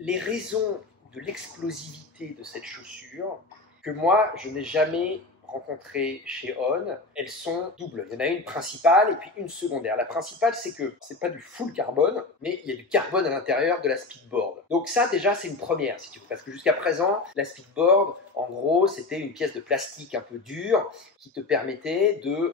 les raisons de l'explosivité de cette chaussure, que moi, je n'ai jamais rencontrées chez On, elles sont doubles. Il y en a une principale et puis une secondaire. La principale, c'est que c'est pas du full carbone, mais il y a du carbone à l'intérieur de la speedboard. Donc ça, déjà, c'est une première, si tu veux, parce que jusqu'à présent, la speedboard, en gros, c'était une pièce de plastique un peu dure qui te permettait de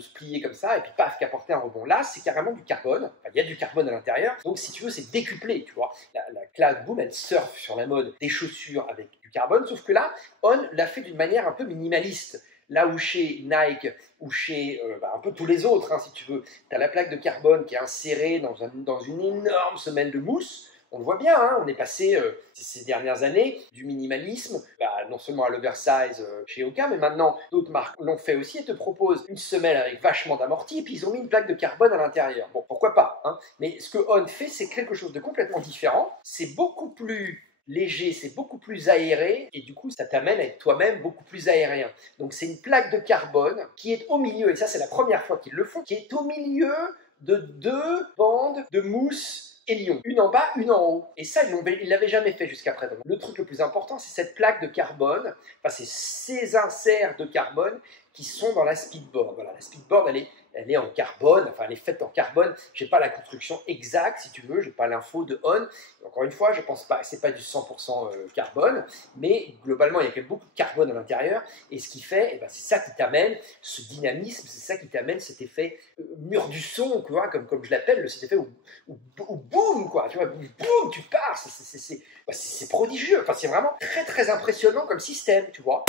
se plier comme ça et puis paf, qu'apporter un rebond. Là, c'est carrément du carbone. Enfin, il y a du carbone à l'intérieur. Donc, si tu veux, c'est décuplé, tu vois. La Cloud Boom, elle surfe sur la mode des chaussures avec du carbone, sauf que là, On l'a fait d'une manière un peu minimaliste. Là où chez Nike ou chez un peu tous les autres, hein, si tu veux, tu as la plaque de carbone qui est insérée dans une énorme semelle de mousse. On le voit bien, hein, on est passé ces dernières années du minimalisme, non seulement à l'oversize chez Hoka, mais maintenant d'autres marques l'ont fait aussi et te proposent une semelle avec vachement d'amorti et puis ils ont mis une plaque de carbone à l'intérieur. Bon, pourquoi pas, hein, mais ce que On fait, c'est quelque chose de complètement différent. C'est beaucoup plus léger, c'est beaucoup plus aéré et du coup ça t'amène à être toi-même beaucoup plus aérien. Donc c'est une plaque de carbone qui est au milieu, et ça c'est la première fois qu'ils le font, qui est au milieu de deux bandes de mousse et lion, une en bas, une en haut. Et ça, ils l'avaient jamais fait jusqu'à présent. Le truc le plus important, c'est cette plaque de carbone, enfin c'est ces inserts de carbone qui sont dans la speedboard. Voilà, la speedboard, elle est en carbone, enfin elle est faite en carbone. J'ai pas la construction exacte, si tu veux, j'ai pas l'info de On. Encore une fois, je pense pas, c'est pas du 100% carbone, mais globalement, il y a beaucoup de carbone à l'intérieur. Et ce qui fait, c'est ça qui t'amène ce dynamisme, c'est ça qui t'amène cet effet mur du son, quoi, comme je l'appelle, cet effet où boum, quoi, tu vois, boum, tu pars. C'est prodigieux. Enfin, c'est vraiment très très impressionnant comme système, tu vois.